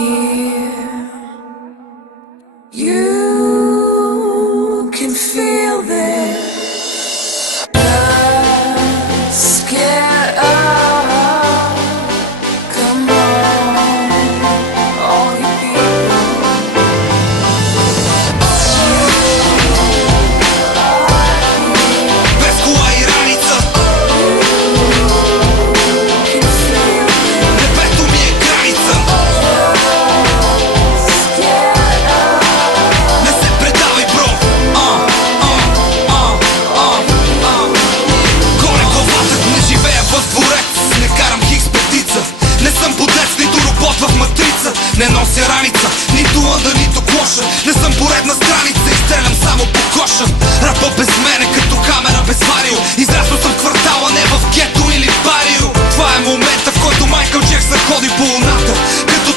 here. You can feel this. Let's get up. Come on, all you people. Bez kóła i ranica. Repetu mi je granica. Ne se predavaj bro. Горе главата, не живея в дворец, не карам хикс петица. Не съм подлец, нито робот в матрица. Не нося раница, нито лъна, нито клоша. Не съм поредна страница, изстрелям само по коша. Рапа без мене